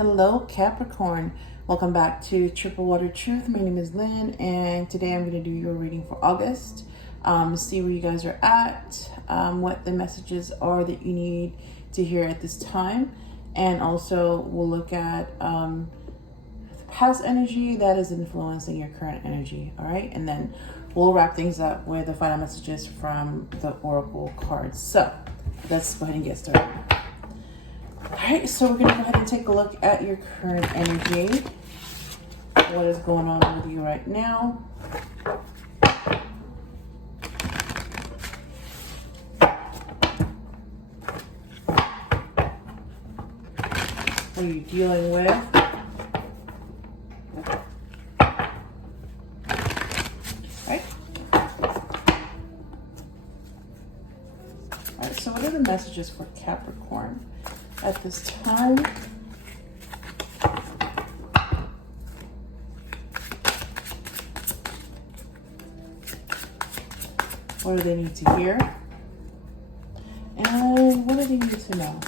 Hello, Capricorn. Welcome back to Triple Water Truth. My name is Lynn, and today I'm going to do your reading for August. See where you guys are at, what the messages are that you need to hear at this time, and also we'll look at the past energy that is influencing your current energy. All right, and then we'll wrap things up with the final messages from the Oracle cards. So let's go ahead and get started. All right, so we're gonna go ahead and take a look at your current energy. What is going on with you right now? What are you dealing with? Right. All right, so what are the messages for Capricorn at this time? What do they need to hear? And what do they need to know?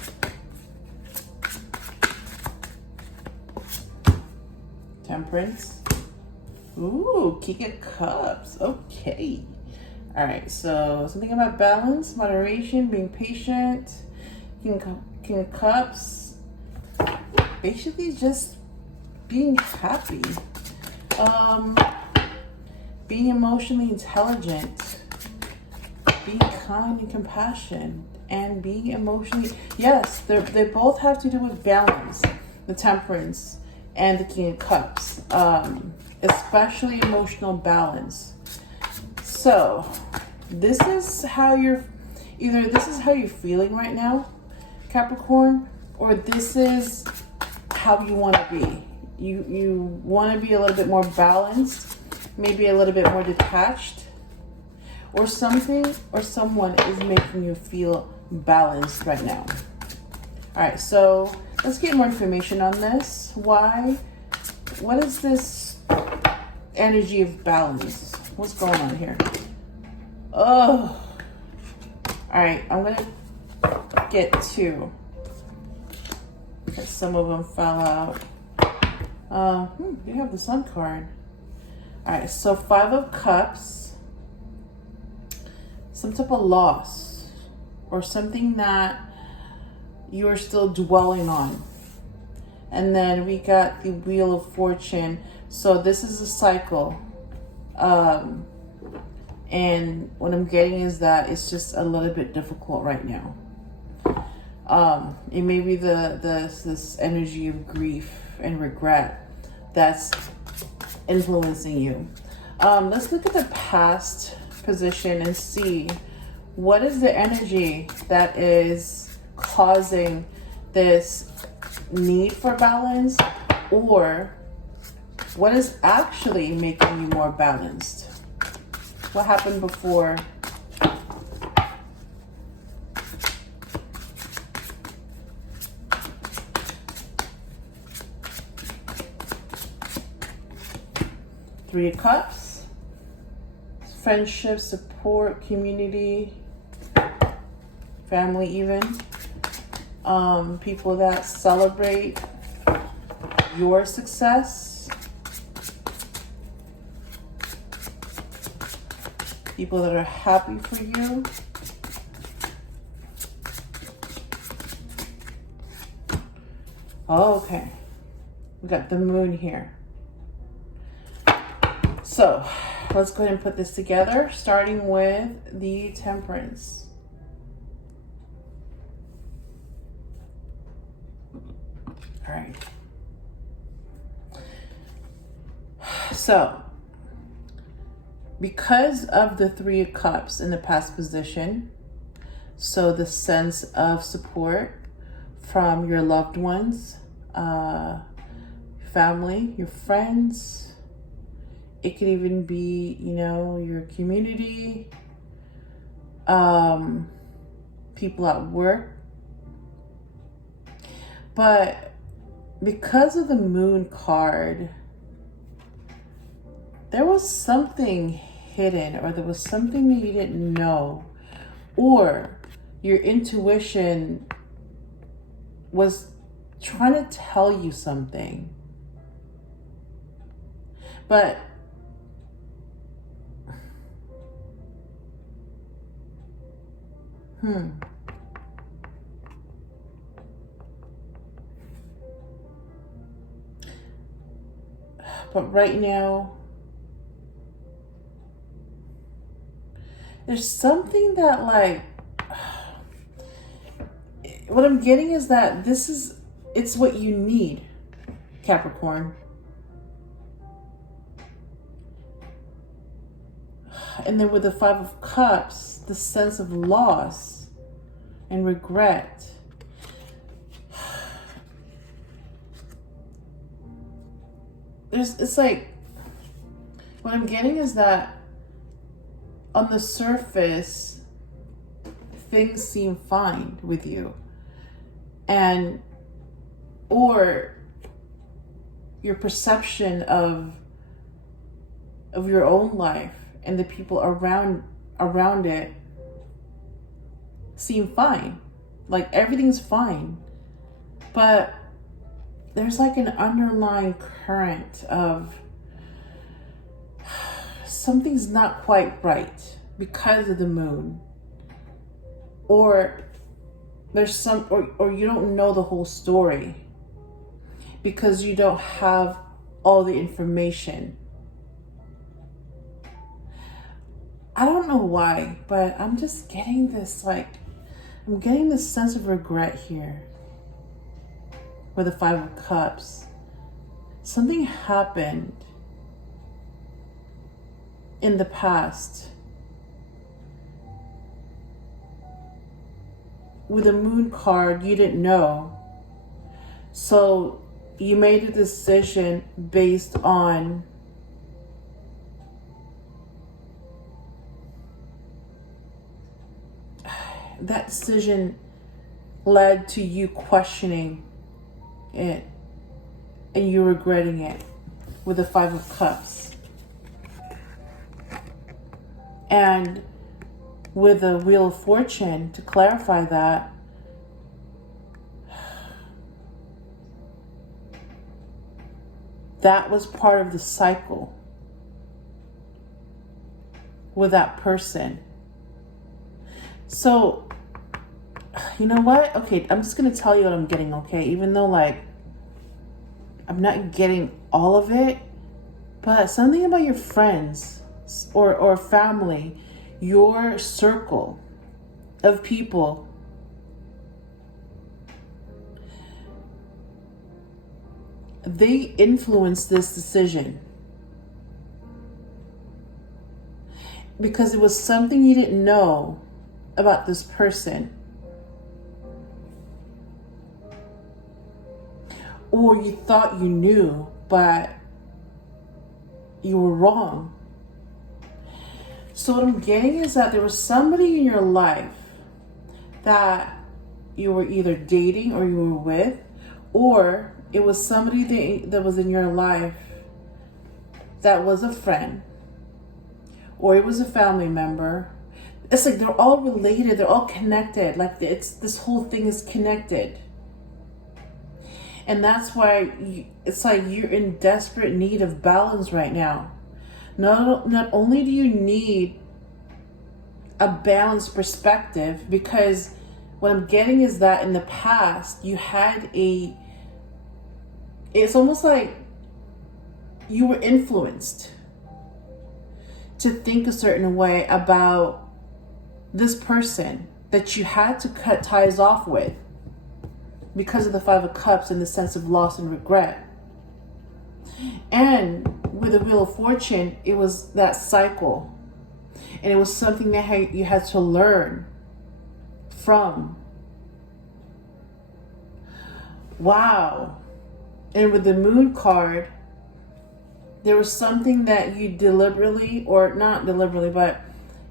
Temperance. Ooh, King of Cups. Okay. All right, so something about balance, moderation, being patient. King of Cups. Basically just being happy. Being emotionally intelligent. Being kind and compassionate. And being emotionally... Yes, they both have to do with balance. The Temperance and the King of Cups. Especially emotional balance. So, this is how you're... Either this is how you're feeling right now, Capricorn, or this is how you want to be. You want to be a little bit more balanced, maybe a little bit more detached, or something or someone is making you feel balanced right now. All right, so let's get more information on this. Why? What is this energy of balance? What's going on here? Oh, all right, I'm gonna get two. Some of them fell out. You have the Sun card. All right, so Five of Cups. Some type of loss or something that you are still dwelling on. And then we got the Wheel of Fortune. So this is a cycle. And what I'm getting is that it's just a little bit difficult right now. It may be this energy of grief and regret that's influencing you. Let's look at the past position and see what is the energy that is causing this need for balance, or what is actually making you more balanced. What happened before? Three of Cups. Friendship, support, community, family even. People that celebrate your success. People that are happy for you. Oh, okay. We got the Moon here. So, let's go ahead and put this together, starting with the Temperance. All right. So, because of the Three of Cups in the past position, so the sense of support from your loved ones, family, your friends, it could even be, your community, people at work. But because of the Moon card, there was something hidden, or there was something that you didn't know, or your intuition was trying to tell you something. But But right now, there's something that, like, what I'm getting is that it's what you need, Capricorn. And then with the Five of Cups, the sense of loss and regret. It's like, what I'm getting is that on the surface, things seem fine with you. Or your perception of your own life and the people around it seem fine. Like everything's fine. But there's like an underlying current of something's not quite right because of the moon. Or there's or you don't know the whole story because you don't have all the information. I don't know why, but I'm just getting this, like, I'm getting this sense of regret here with the Five of Cups. Something happened in the past. With the Moon card, you didn't know. So you made a decision based on that decision led to you questioning it and you regretting it with the Five of Cups. And with the Wheel of Fortune, to clarify that, that was part of the cycle with that person. So, you know what? Okay, I'm just going to tell you what I'm getting, okay? Even though, like, I'm not getting all of it, but something about your friends or family, your circle of people, they influenced this decision because it was something you didn't know about this person, or you thought you knew but you were wrong. So what I'm getting is that there was somebody in your life that you were either dating or you were with, or it was somebody that was in your life that was a friend, or it was a family member. It's like they're all related, they're all connected. Like this whole thing is connected. And that's why it's like you're in desperate need of balance right now. Not only do you need a balanced perspective, because what I'm getting is that in the past you had it's almost like you were influenced to think a certain way about this person that you had to cut ties off with because of the Five of Cups and the sense of loss and regret. And with the Wheel of Fortune, it was that cycle. And it was something that you had to learn from. Wow. And with the Moon card, there was something that you deliberately, or not deliberately, but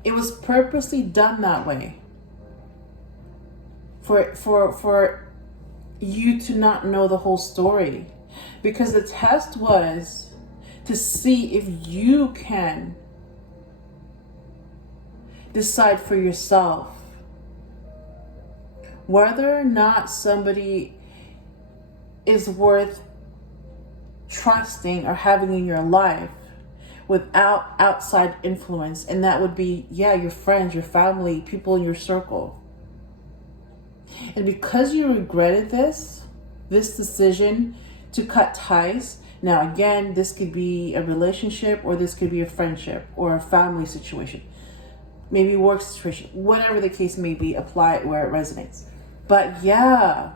it was purposely done that way. For you to not know the whole story. Because the test was to see if you can decide for yourself whether or not somebody is worth trusting or having in your life without outside influence. And that would be, yeah, your friends, your family, people in your circle. And because you regretted this decision to cut ties. Now, again, this could be a relationship, or this could be a friendship or a family situation, maybe work situation, whatever the case may be, apply it where it resonates. But yeah,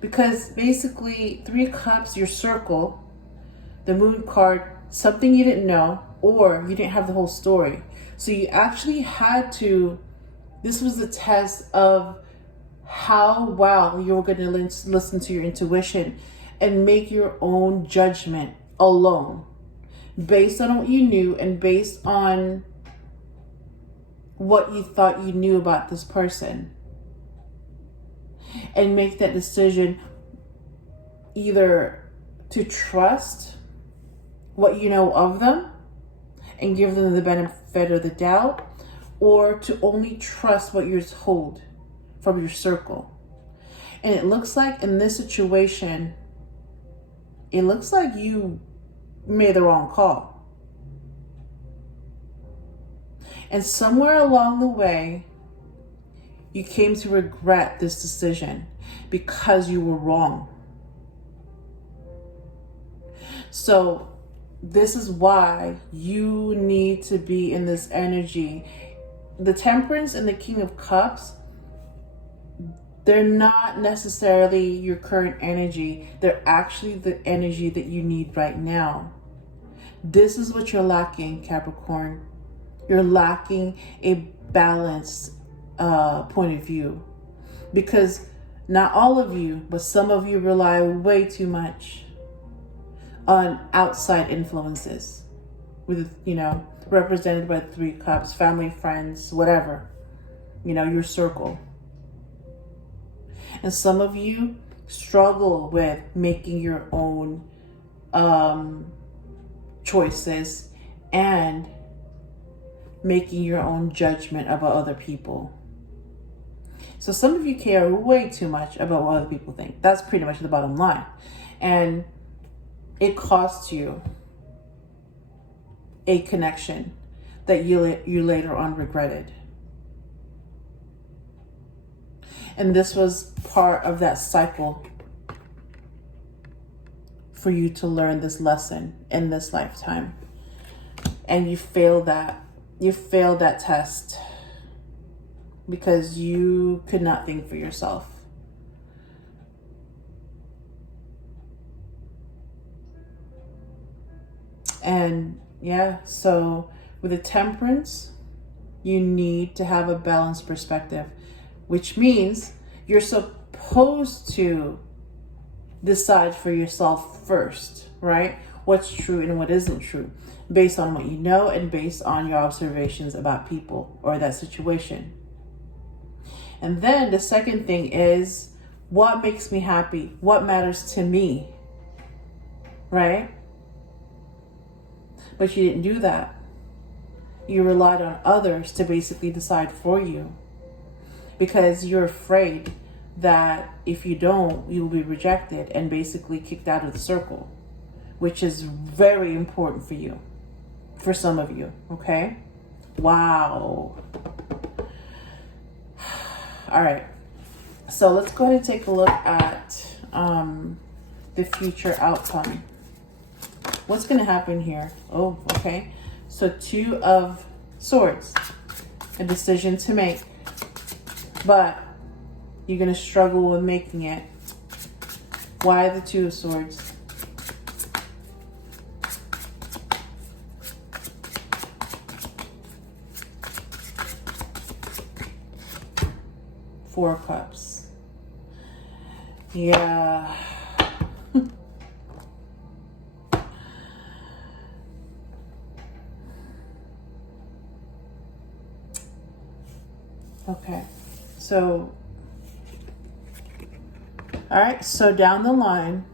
because basically 3 Cups, your circle, the Moon card, something you didn't know, or you didn't have the whole story. So you actually had to, this was the test of how well you were going to listen to your intuition and make your own judgment alone, based on what you knew and based on what you thought you knew about this person, and make that decision either to trust what you know of them and give them the benefit of the doubt, or to only trust what you're told from your circle. And it looks like in this situation, it looks like you made the wrong call. And somewhere along the way, you came to regret this decision because you were wrong. So this is why you need to be in this energy. The Temperance and the King of Cups, they're not necessarily your current energy. They're actually the energy that you need right now. This is what you're lacking, Capricorn. You're lacking a balanced point of view. Because not all of you, but some of you rely way too much on outside influences. With, represented by 3 Cups, family, friends, whatever. Your circle. And some of you struggle with making your own choices and making your own judgment about other people. So some of you care way too much about what other people think. That's pretty much the bottom line. And it costs you a connection that you later on regretted. And this was part of that cycle for you to learn this lesson in this lifetime. And you failed that. You failed that test because you could not think for yourself. And yeah, so with the Temperance, you need to have a balanced perspective, which means you're supposed to decide for yourself first, right? What's true and what isn't true, based on what you know and based on your observations about people or that situation. And then the second thing is, what makes me happy? What matters to me, right? But you didn't do that. You relied on others to basically decide for you, because you're afraid that if you don't, you'll be rejected and basically kicked out of the circle, which is very important for you, for some of you, okay? Wow. All right, so let's go ahead and take a look at the future outcome. What's going to happen here? Oh, okay. So 2 of Swords, a decision to make, but you're going to struggle with making it. Why the 2 of Swords? Four of Cups. Yeah. Okay, so, all right, so down the line,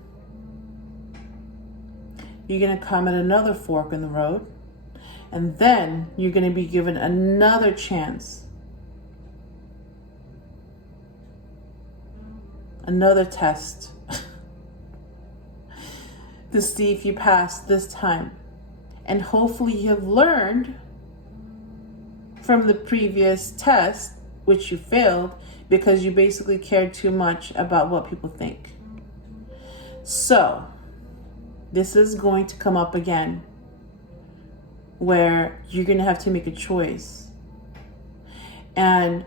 you're going to come at another fork in the road, and then you're going to be given another chance another test to see if you pass this time. And hopefully you have learned from the previous test, which you failed, because you basically cared too much about what people think. So, this is going to come up again, where you're going to have to make a choice. And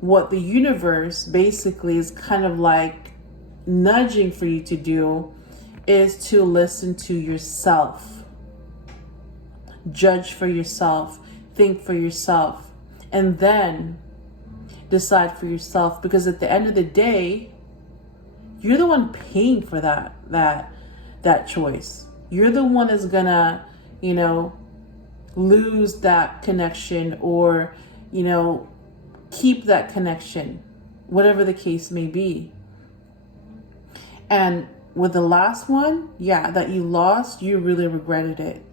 what the universe basically is kind of like nudging for you to do is to listen to yourself. Judge for yourself. Think for yourself. And then decide for yourself. Because at the end of the day, you're the one paying for that choice. You're the one that's gonna, lose that connection or, keep that connection, whatever the case may be. And with the last one, that you lost, you really regretted it.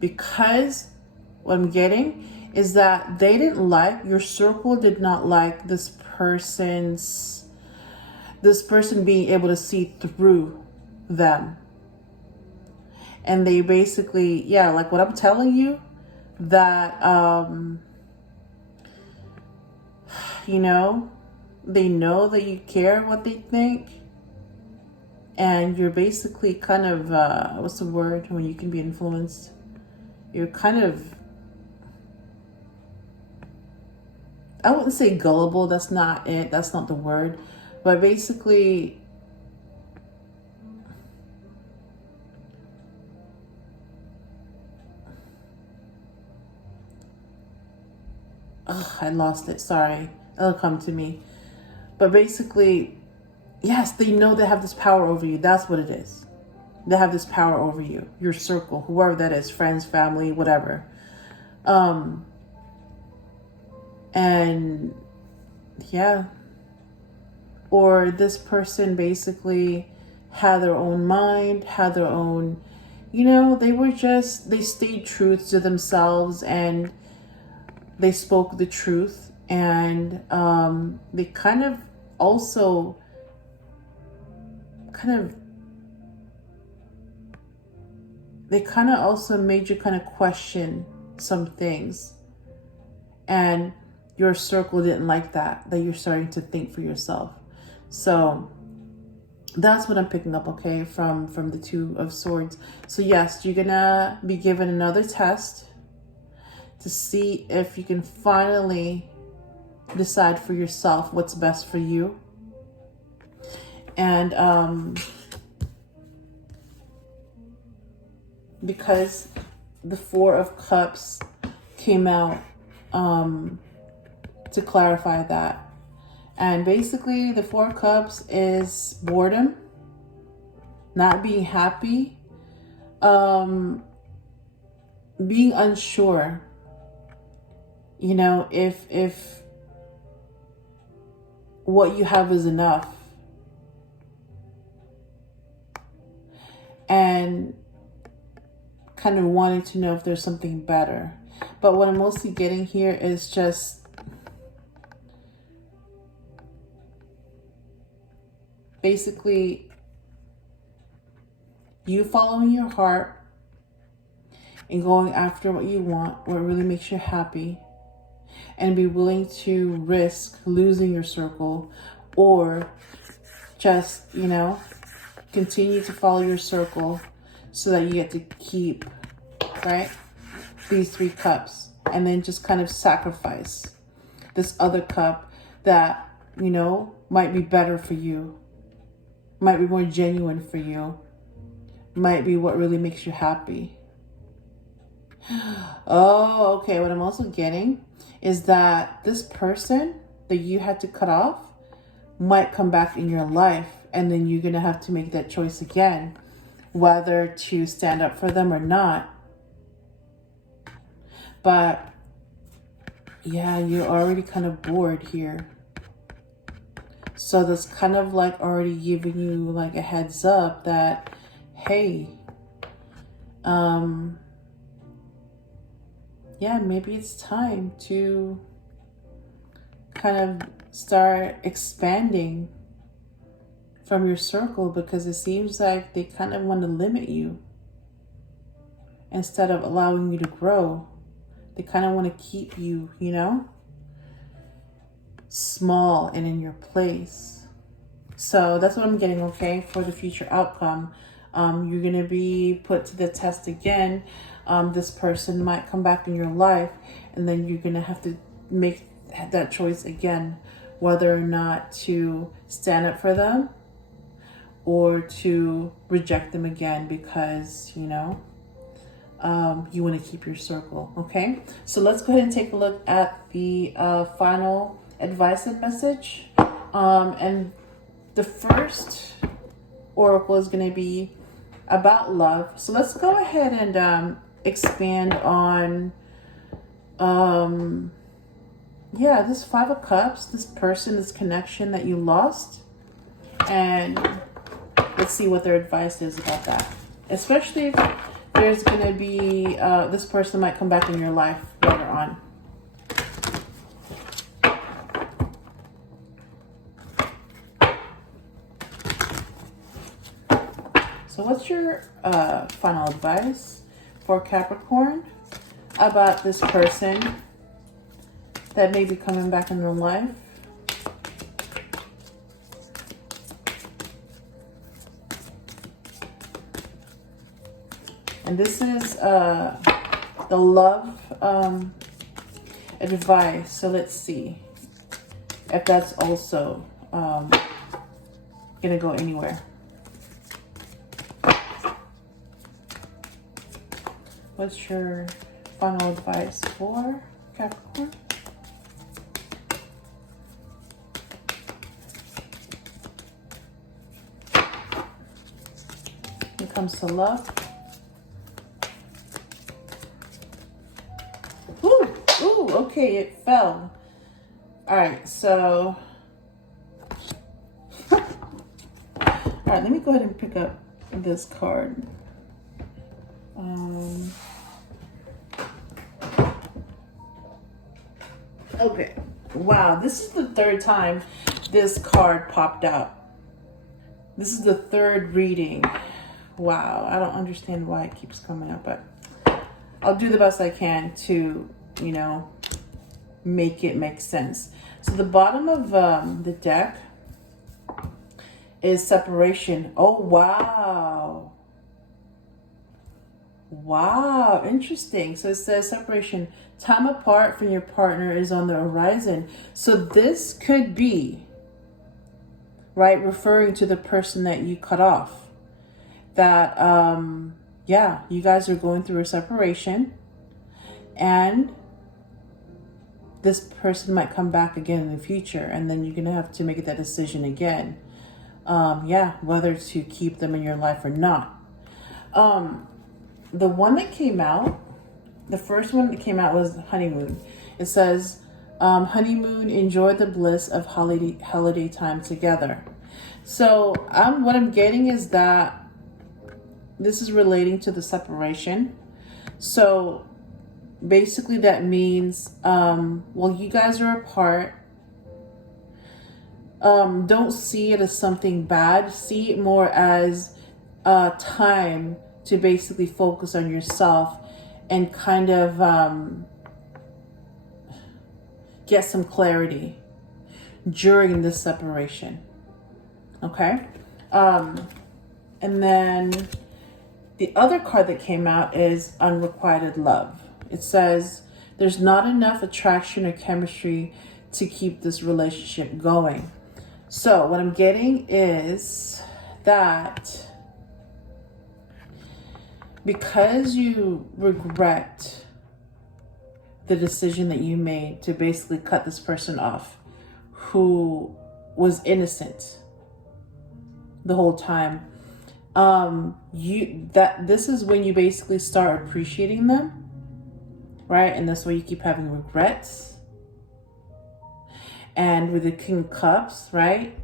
Because what I'm getting is that your circle did not like this person being able to see through them. And they basically, like what I'm telling you, that, they know that you care what they think. And you're basically kind of, what's the word when you can be influenced? You're kind of, I wouldn't say gullible, that's not it, that's not the word. But basically, I lost it, sorry. It'll come to me. But basically, yes, they know they have this power over you. That's what it is. They have this power over you, your circle, whoever that is, friends, family, whatever. And or this person basically had their own mind, had their own, they stayed true to themselves and they spoke the truth. And they kind of also made you kind of question some things. And your circle didn't like that you're starting to think for yourself. So that's what I'm picking up, okay, from the Two of Swords. So yes, you're gonna be given another test to see if you can finally decide for yourself what's best for you. And because the Four of Cups came out to clarify that. And basically the Four of Cups is boredom, not being happy, being unsure, if what you have is enough. And kind of wanting to know if there's something better. But what I'm mostly getting here is just basically you following your heart and going after what you want, what really makes you happy, and be willing to risk losing your circle, or just, continue to follow your circle so that you get to keep, right, these 3 cups, and then just kind of sacrifice this other cup that, might be better for you, might be more genuine for you, might be what really makes you happy. Oh, okay. What I'm also getting is that this person that you had to cut off might come back in your life, and then you're going to have to make that choice again, whether to stand up for them or not. But you're already kind of bored here. So that's kind of like already giving you like a heads up that, hey, maybe it's time to kind of start expanding from your circle, because it seems like they kind of want to limit you instead of allowing you to grow. They kind of want to keep you, you know, small and in your place. So that's what I'm getting, okay, for the future outcome. You're going to be put to the test again. This person might come back in your life, and then you're going to have to make that choice again, whether or not to stand up for them or to reject them again, because, you know, you want to keep your circle, okay? So let's go ahead and take a look at the final advice and message. And the first oracle is going to be about love. So let's go ahead and expand on, this Five of Cups, this person, this connection that you lost. And let's see what their advice is about that. Especially if there's going to be, this person might come back in your life later on. So what's your final advice for Capricorn about this person that may be coming back in their life? And this is the love advice. So let's see if that's also gonna go anywhere. What's your final advice for Capricorn? When it comes to love. Ooh, okay, it fell. All right, so. All right, let me go ahead and pick up this card. Okay, wow, this is the third time this card popped out. This is the third reading. Wow, I don't understand why it keeps coming up, but I'll do the best I can to, you know, make it make sense. So the bottom of the deck is separation. Oh, wow. Wow, interesting. So it says separation. Time apart from your partner is on the horizon. So this could be, right, referring to the person that you cut off. That, yeah, you guys are going through a separation. And this person might come back again in the future. And then you're going to have to make that decision again. Yeah, whether to keep them in your life or not. The one that came out, the first one that came out was honeymoon. It says, honeymoon, enjoy the bliss of holiday time together. So what I'm getting is that this is relating to the separation. So basically that means, well, you guys are apart. Don't see it as something bad. See it more as time to basically focus on yourself and kind of get some clarity during this separation. Okay? And then the other card that came out is unrequited love. It says there's not enough attraction or chemistry to keep this relationship going. So what I'm getting is that because you regret the decision that you made to basically cut this person off who was innocent the whole time, this is when you basically start appreciating them, right? And that's why you keep having regrets. And with the King of Cups, right?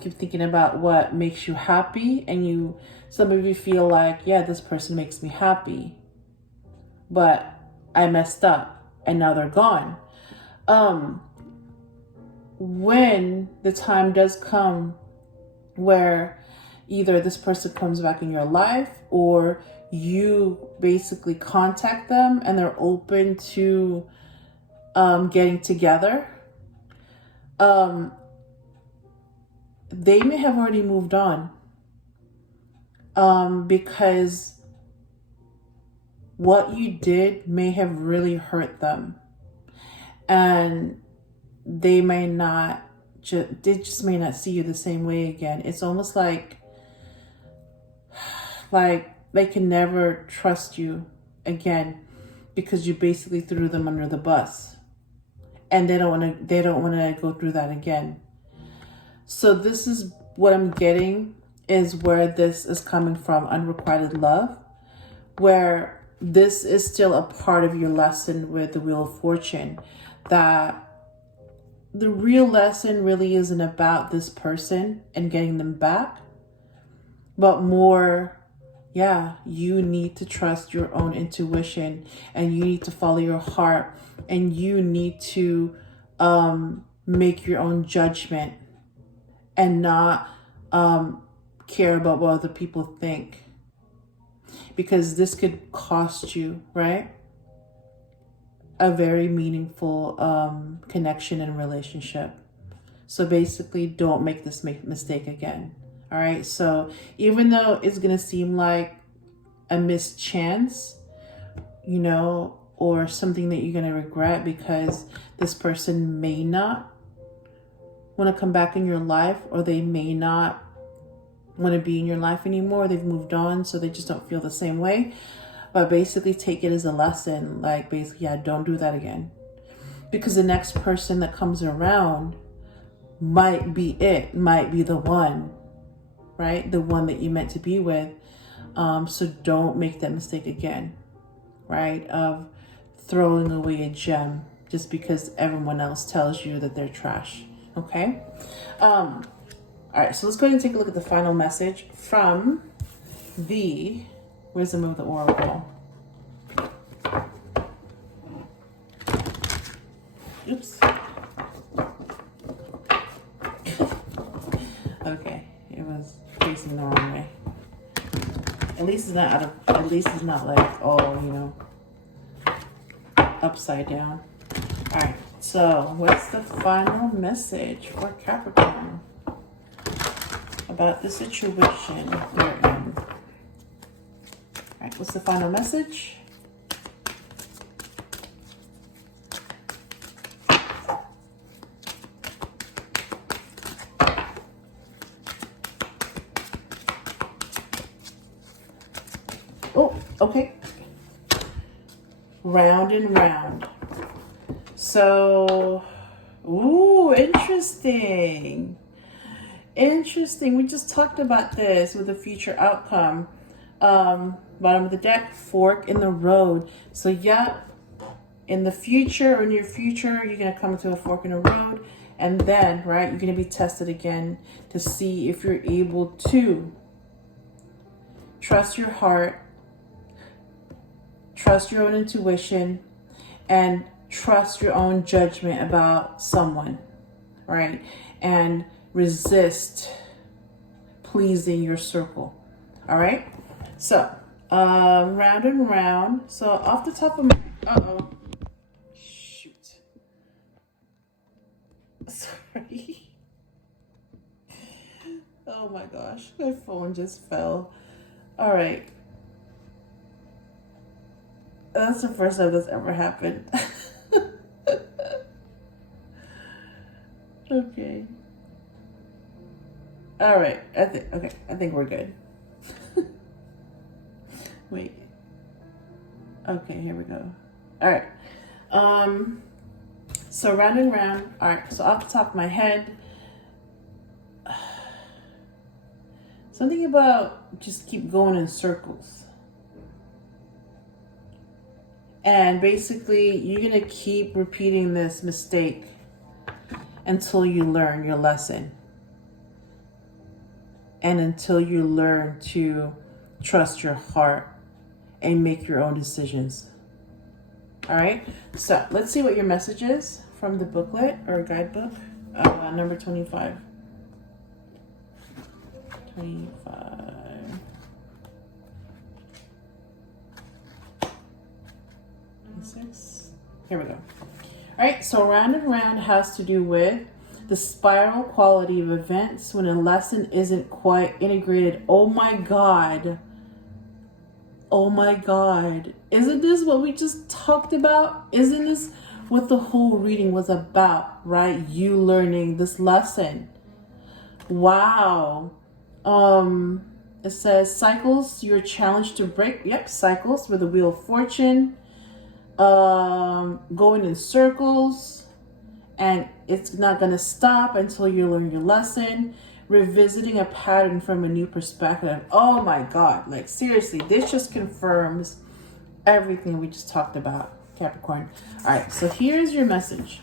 Keep thinking about what makes you happy, and some of you feel like, yeah, this person makes me happy, but I messed up and now they're gone. when the time does come where either this person comes back in your life or you basically contact them and they're open to getting together, they may have already moved on, because what you did may have really hurt them, and they just may not see you the same way again. It's almost like they can never trust you again because you basically threw them under the bus, and they don't want to go through that again. So this is what I'm getting, is where this is coming from, unrequited love, where this is still a part of your lesson with the Wheel of Fortune, that the real lesson really isn't about this person and getting them back, but more, you need to trust your own intuition, and you need to follow your heart, and you need to make your own judgment and not care about what other people think, because this could cost you, right, a very meaningful connection and relationship. So basically, don't make this mistake again. All right. So even though it's going to seem like a missed chance, or something that you're going to regret because this person may not want to come back in your life, or they may not want to be in your life anymore. They've moved on, so they just don't feel the same way. But basically take it as a lesson. Like, basically, don't do that again. Because the next person that comes around might be the one, right? The one that you meant to be with. So don't make that mistake again, right? Of throwing away a gem just because everyone else tells you that they're trash. Okay? All right, so let's go ahead and take a look at the final message from the Wisdom of the Oracle. Oops. Okay, it was facing the wrong way. At least it's not like, upside down. All right, so what's the final message for Capricorn about the situation they're in? All right, what's the final message? Oh, okay. Round and round. So, interesting. Interesting. We just talked about this with the future outcome. Bottom of the deck, fork in the road. So, in the future or near future, you're going to come to a fork in the road. And then, right, you're going to be tested again to see if you're able to trust your heart, trust your own intuition, and trust your own judgment about someone, right? And resist pleasing your circle, all right? So, round and round. So, off the top of my... Shoot. Sorry. Oh my gosh, my phone just fell. All right. That's the first time that's ever happened. Okay. All right. I think we're good. Wait. Okay, here we go. All right. So round and round. All right. So off the top of my head, something about just keep going in circles. And basically, you're going to keep repeating this mistake until you learn your lesson. And until you learn to trust your heart and make your own decisions. All right? So, let's see what your message is from the booklet or guidebook. Number 25. 25. 26. Here we go. All right, so round and round has to do with the spiral quality of events when a lesson isn't quite integrated. Oh my God. Oh my God. Isn't this what we just talked about? Isn't this what the whole reading was about, right? You learning this lesson. Wow. It says cycles, you're challenged to break. Yep, cycles with the Wheel of Fortune. Going in circles, and it's not going to stop until you learn your lesson. Revisiting a pattern from a new perspective. Oh my God, like seriously, this just confirms everything we just talked about, Capricorn. All right, so here's your message.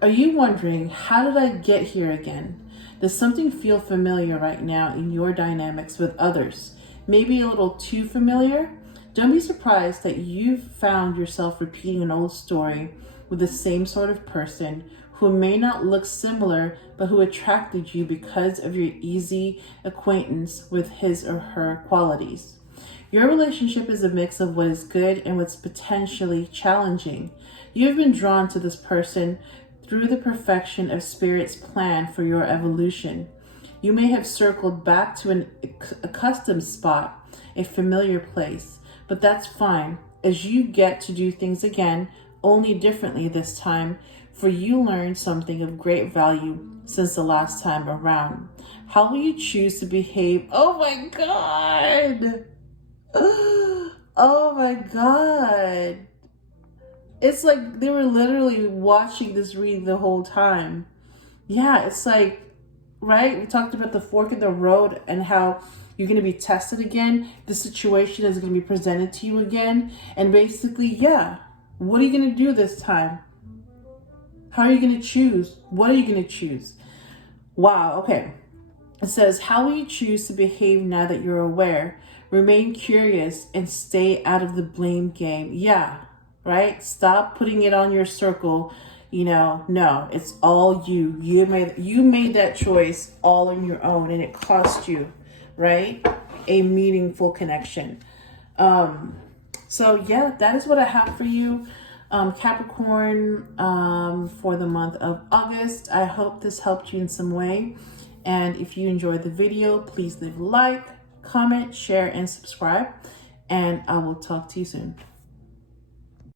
Are you wondering, how did I get here again? Does something feel familiar right now in your dynamics with others? Maybe a little too familiar? Don't be surprised that you've found yourself repeating an old story with the same sort of person who may not look similar, but who attracted you because of your easy acquaintance with his or her qualities. Your relationship is a mix of what is good and what's potentially challenging. You have been drawn to this person through the perfection of Spirit's plan for your evolution. You may have circled back to an accustomed spot, a familiar place, but that's fine, as you get to do things again, only differently this time, for you learned something of great value since the last time around. How will you choose to behave? Oh my God! Oh my God! It's like they were literally watching this read the whole time. Yeah, it's like, right? We talked about the fork in the road and how you're going to be tested again. The situation is going to be presented to you again. And basically, yeah, what are you going to do this time? How are you going to choose? What are you going to choose? Wow, okay. It says, how will you choose to behave now that you're aware? Remain curious and stay out of the blame game. Yeah, right? Stop putting it on your circle. No, it's all you. You made that choice all on your own, and it cost you, right? A meaningful connection. So yeah, that is what I have for you, Capricorn, for the month of August. I hope this helped you in some way. And if you enjoyed the video, please leave a like, comment, share, and subscribe. And I will talk to you soon.